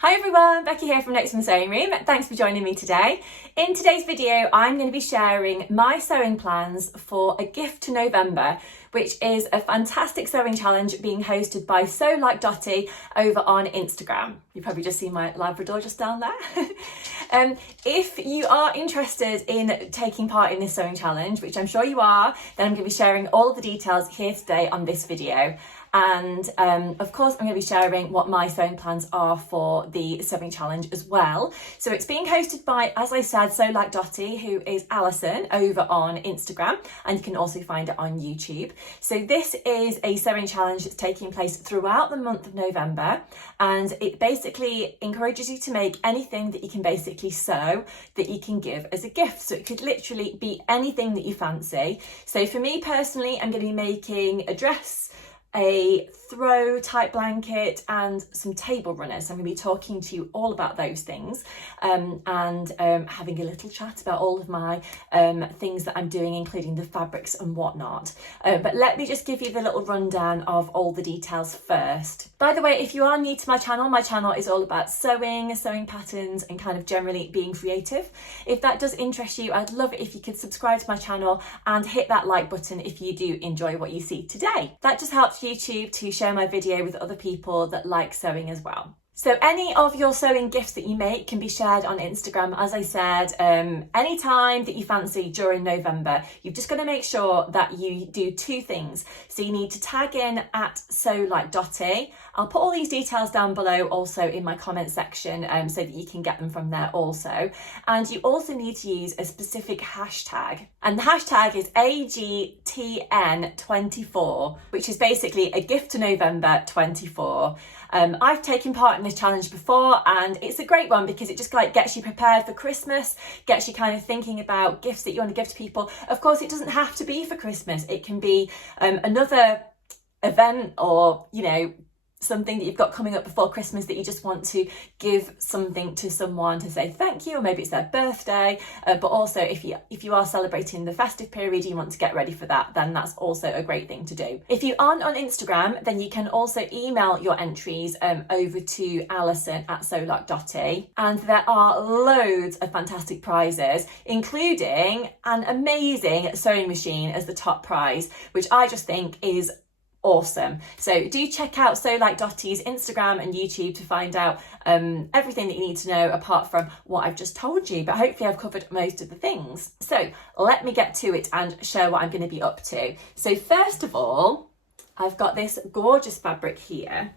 Hi everyone, Becky here from Notes from the Sewing Room. Thanks for joining me today. In today's video, I'm going to be sharing my sewing plans for a gift to November, which is a fantastic sewing challenge being hosted by Sew Like Dotty over on Instagram. You've probably just seen my Labrador just down there. If you are interested in taking part in this sewing challenge, which I'm sure you are, then I'm going to be sharing all of the details here today on this video. And of course, I'm going to be sharing what my sewing plans are for the sewing challenge as well. So it's being hosted by, as I said, Sew Like Dotty, who is Alison over on Instagram, and you can also find it on YouTube. So this is a sewing challenge that's taking place throughout the month of November, and it basically encourages you to make anything that you can basically sew that you can give as a gift. So it could literally be anything that you fancy. So for me personally, I'm going to be making a dress, a throw type blanket and some table runners. So I'm going to be talking to you all about those things and having a little chat about all of my things that I'm doing, including the fabrics and whatnot. But let me just give you the little rundown of all the details first. By the way, if you are new to my channel is all about sewing patterns and kind of generally being creative. If that does interest you, I'd love it if you could subscribe to my channel and hit that like button if you do enjoy what you see today. That just helps YouTube to share my video with other people that like sewing as well. So any of your sewing gifts that you make can be shared on Instagram, as I said, anytime that you fancy during November. You've just got to make sure that you do two things. So you need to tag in at Sew Like Dotty. I'll put all these details down below also in my comment section so that you can get them from there also. And you also need to use a specific hashtag. And the hashtag is AGTN24, which is basically a gift to November 24. I've taken part in this challenge before, and it's a great one because it just like gets you prepared for Christmas, gets you kind of thinking about gifts that you want to give to people. Of course, it doesn't have to be for Christmas. It can be another event, or, you know, something that you've got coming up before Christmas that you just want to give something to someone to say thank you, or maybe it's their birthday, but also if you are celebrating the festive period, you want to get ready for that, then that's also a great thing to do. If you aren't on Instagram, then you can also email your entries over to Alison at Sew Like Dotty, and there are loads of fantastic prizes, including an amazing sewing machine as the top prize, which I just think is awesome. So do check out Sew Like Dotty's Instagram and YouTube to find out everything that you need to know apart from what I've just told you, but hopefully I've covered most of the things. So let me get to it and share what I'm going to be up to. So first of all, I've got this gorgeous fabric here,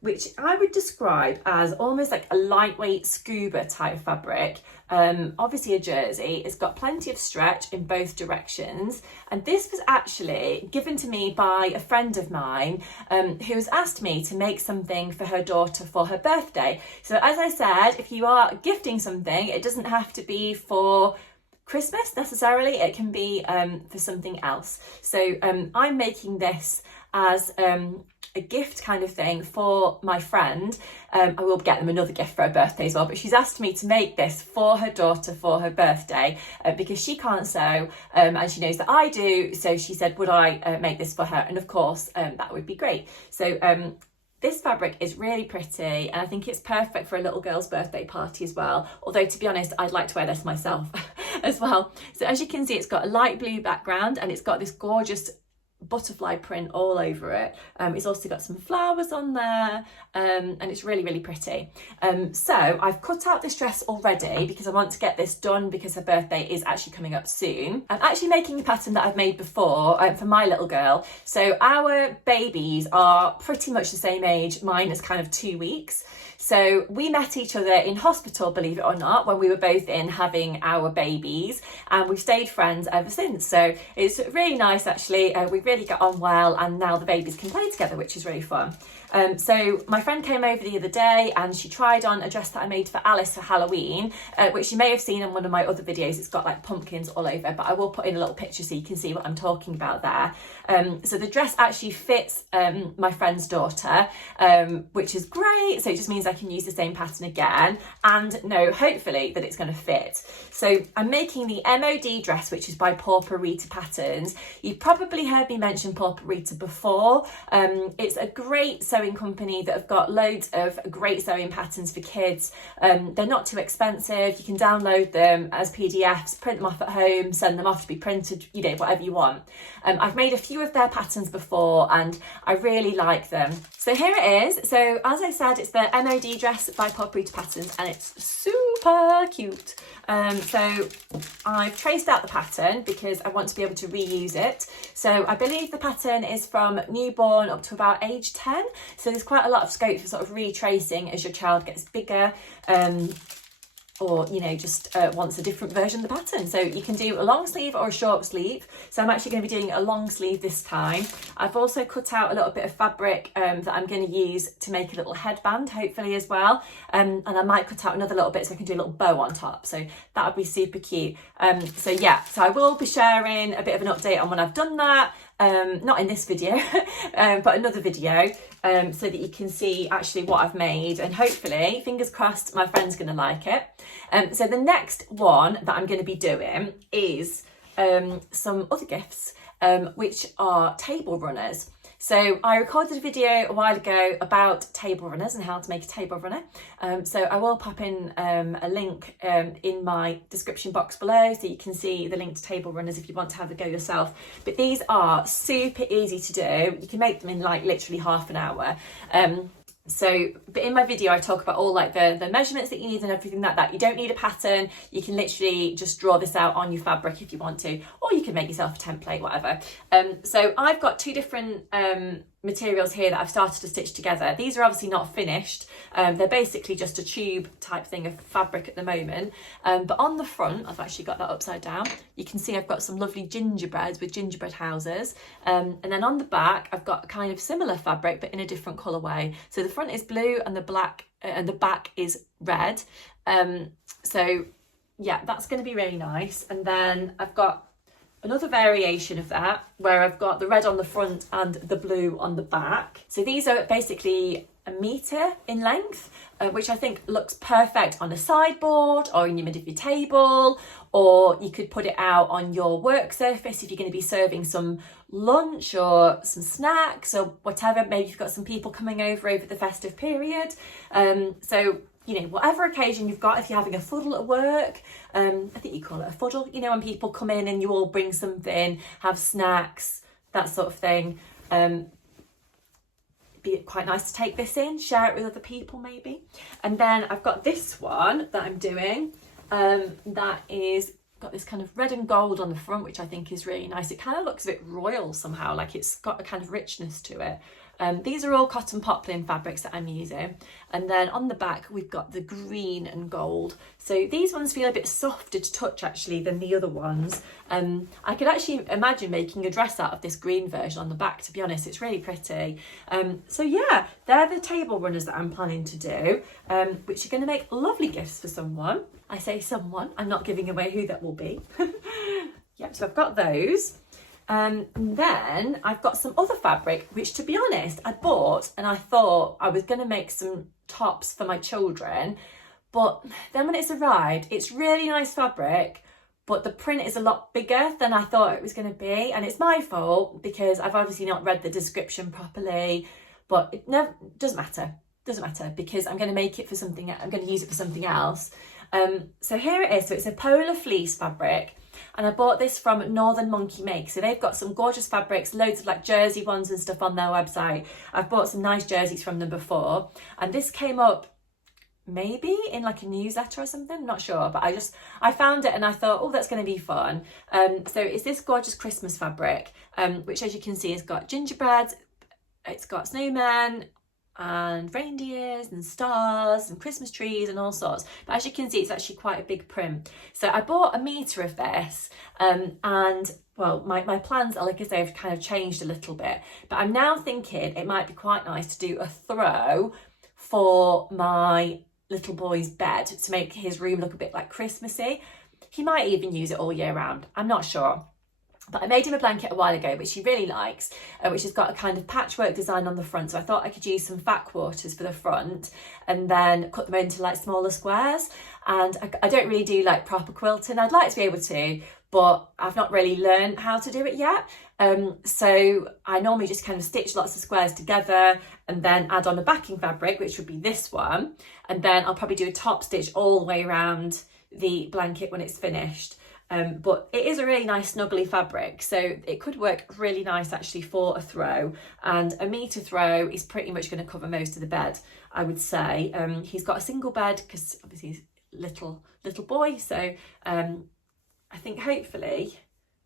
which I would describe as almost like a lightweight scuba type fabric. Obviously a jersey. It's got plenty of stretch in both directions. And this was actually given to me by a friend of mine who has asked me to make something for her daughter for her birthday. So as I said, if you are gifting something, it doesn't have to be for Christmas necessarily. It can be for something else. So I'm making this as a gift kind of thing for my friend. I will get them another gift for her birthday as well, but she's asked me to make this for her daughter for her birthday because she can't sew and she knows that I do. So she said, would I make this for her? And of course, that would be great. So this fabric is really pretty, and I think it's perfect for a little girl's birthday party as well. Although, to be honest, I'd like to wear this myself as well. So as you can see, it's got a light blue background and it's got this gorgeous butterfly print all over it. It's also got some flowers on there, and it's really, really pretty. So I've cut out this dress already because I want to get this done because her birthday is actually coming up soon. I'm actually making a pattern that I've made before for my little girl. So our babies are pretty much the same age. Mine is kind of 2 weeks. So we met each other in hospital, believe it or not, when we were both in having our babies, and we've stayed friends ever since. So it's really nice, actually. We really get on well, and now the babies can play together, which is really fun. So my friend came over the other day and she tried on a dress that I made for Alice for Halloween, which you may have seen in one of my other videos. It's got like pumpkins all over, but I will put in a little picture so you can see what I'm talking about there. So the dress actually fits my friend's daughter, which is great. So it just means I can use the same pattern again and know hopefully that it's going to fit. So I'm making the MOD dress, which is by Pauper Rita Patterns. You've probably heard me mention Pauper Rita before. It's a great sewing sewing company that have got loads of great sewing patterns for kids. They're not too expensive. You can download them as PDFs, print them off at home, send them off to be printed, you know, whatever you want. I've made a few of their patterns before and I really like them. So here it is. So as I said, it's the MOD dress by Popperita Patterns and it's super cute. So I've traced out the pattern because I want to be able to reuse it. So I believe the pattern is from newborn up to about age 10. So there's quite a lot of scope for sort of retracing as your child gets bigger. Or, you know, just wants a different version of the pattern. So you can do a long sleeve or a short sleeve. So I'm actually going to be doing a long sleeve this time. I've also cut out a little bit of fabric that I'm going to use to make a little headband, hopefully as well. And I might cut out another little bit so I can do a little bow on top. So that would be super cute. So yeah, so I will be sharing a bit of an update on when I've done that. Not in this video, but another video, so that you can see actually what I've made, and hopefully, fingers crossed, my friend's going to like it. So the next one that I'm going to be doing is some other gifts, which are table runners. So I recorded a video a while ago about table runners and how to make a table runner. So I will pop in a link in my description box below so you can see the link to table runners if you want to have a go yourself. But these are super easy to do. You can make them in like literally half an hour. But in my video, I talk about all like the measurements that you need and everything like that. You don't need a pattern. You can literally just draw this out on your fabric if you want to, or you can make yourself a template, whatever. So I've got two different materials here that I've started to stitch together. These are obviously not finished. They're basically just a tube type thing of fabric at the moment. But on the front, I've actually got that upside down. You can see I've got some lovely gingerbreads with gingerbread houses. And then on the back, I've got kind of similar fabric, but in a different colourway. So the front is blue and the back is red. So yeah, that's going to be really nice. And then I've got another variation of that where I've got the red on the front and the blue on the back. So these are basically a metre in length, which I think looks perfect on a sideboard or in the middle of your table, or you could put it out on your work surface if you're going to be serving some lunch or some snacks or whatever. Maybe you've got some people coming over the festive period. So, you know, whatever occasion you've got, if you're having a fuddle at work, I think you call it a fuddle, you know, when people come in and you all bring something, have snacks, that sort of thing. Be quite nice to take this in, share it with other people maybe. And then I've got this one that I'm doing, that is got this kind of red and gold on the front, which I think is really nice. It kind of looks a bit royal somehow, like it's got a kind of richness to it. These are all cotton poplin fabrics that I'm using. And then on the back, we've got the green and gold. So these ones feel a bit softer to touch actually than the other ones. I could actually imagine making a dress out of this green version on the back, to be honest. It's really pretty. So yeah, they're the table runners that I'm planning to do, which are going to make lovely gifts for someone. I say someone, I'm not giving away who that will be. Yep, so I've got those. And then I've got some other fabric, which to be honest, I bought and I thought I was going to make some tops for my children. But then when it's arrived, it's really nice fabric, but the print is a lot bigger than I thought it was going to be. And it's my fault because I've obviously not read the description properly, but it never doesn't matter. Doesn't matter because I'm going to make it for something. I'm going to use it for something else. So here it is. So it's a polar fleece fabric. And I bought this from Northern Monkey Make. So they've got some gorgeous fabrics, loads of like jersey ones and stuff on their website. I've bought some nice jerseys from them before. And this came up maybe in like a newsletter or something, I'm not sure. But I found it and I thought, oh, that's going to be fun. So it's this gorgeous Christmas fabric, which as you can see has got gingerbread, it's got snowmen, and reindeers and stars and Christmas trees and all sorts. But as you can see, it's actually quite a big print. So I bought a metre of this, and well, my plans are, like I say, have kind of changed a little bit. But I'm now thinking it might be quite nice to do a throw for my little boy's bed to make his room look a bit like Christmassy. He might even use it all year round, I'm not sure. But I made him a blanket a while ago, which he really likes, which has got a kind of patchwork design on the front. So I thought I could use some fat quarters for the front and then cut them into like smaller squares. And I don't really do like proper quilting. I'd like to be able to, but I've not really learned how to do it yet. So I normally just kind of stitch lots of squares together and then add on a backing fabric, which would be this one. And then I'll probably do a top stitch all the way around the blanket when it's finished. But it is a really nice snuggly fabric, so it could work really nice actually for a throw, and a metre throw is pretty much going to cover most of the bed, I would say. He's got a single bed because obviously he's little boy, so I think hopefully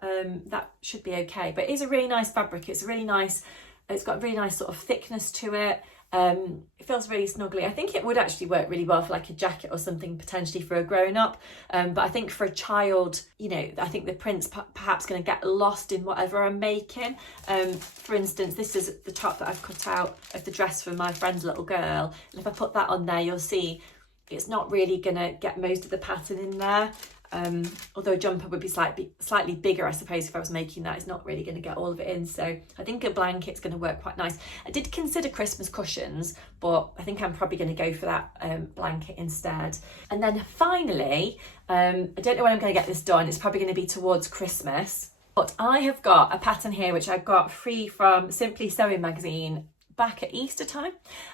that should be okay. But it is a really nice fabric. It's got a really nice sort of thickness to it. It feels really snuggly. I think it would actually work really well for like a jacket or something, potentially for a grown-up, but I think for a child, you know, I think the print's perhaps going to get lost in whatever I'm making. For instance, this is the top that I've cut out of the dress for my friend's little girl, and if I put that on there, you'll see it's not really going to get most of the pattern in there. Although a jumper would be slightly bigger, I suppose, if I was making that. It's not really going to get all of it in, so I think a blanket's going to work quite nice. I did consider Christmas cushions, but I think I'm probably going to go for that blanket instead. And then finally, I don't know when I'm going to get this done. It's probably going to be towards Christmas, but I have got a pattern here which I got free from Simply Sewing magazine back at Easter time,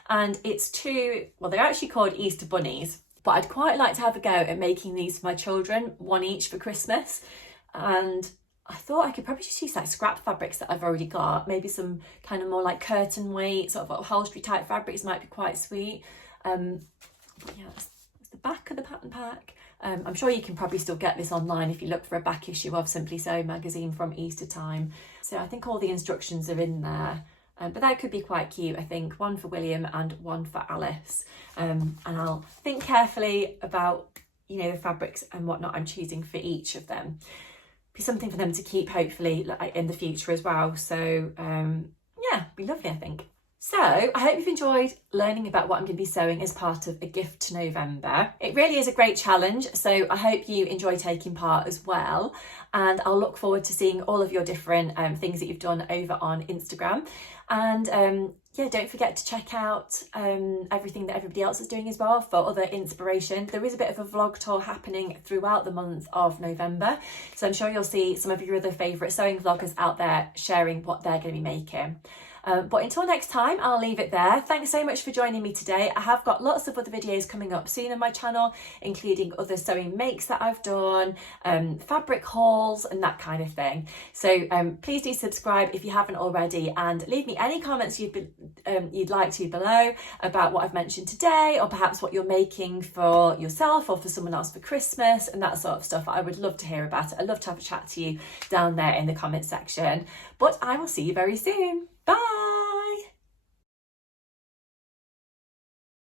and it's they're actually called Easter bunnies. But I'd quite like to have a go at making these for my children, one each for Christmas. And I thought I could probably just use like scrap fabrics that I've already got. Maybe some kind of more like curtain weight, sort of upholstery type fabrics might be quite sweet. But yeah, that's the back of the pattern pack. I'm sure you can probably still get this online if you look for a back issue of Simply Sewing magazine from Easter time. So I think all the instructions are in there. But that could be quite cute, I think. One for William and one for Alice. And I'll think carefully about, you know, the fabrics and whatnot I'm choosing for each of them. Be something for them to keep, hopefully, like, in the future as well. So, yeah, be lovely, I think. So I hope you've enjoyed learning about what I'm going to be sewing as part of A Gift to November. It really is a great challenge, so I hope you enjoy taking part as well. And I'll look forward to seeing all of your different things that you've done over on Instagram. And yeah, don't forget to check out everything that everybody else is doing as well for other inspiration. There is a bit of a vlog tour happening throughout the month of November, so I'm sure you'll see some of your other favourite sewing vloggers out there sharing what they're going to be making. But until next time, I'll leave it there. Thanks so much for joining me today. I have got lots of other videos coming up soon on my channel, including other sewing makes that I've done, fabric hauls and that kind of thing. So please do subscribe if you haven't already, and leave me any comments you'd like to below about what I've mentioned today, or perhaps what you're making for yourself or for someone else for Christmas and that sort of stuff. I would love to hear about it. I'd love to have a chat to you down there in the comment section. But I will see you very soon. Bye!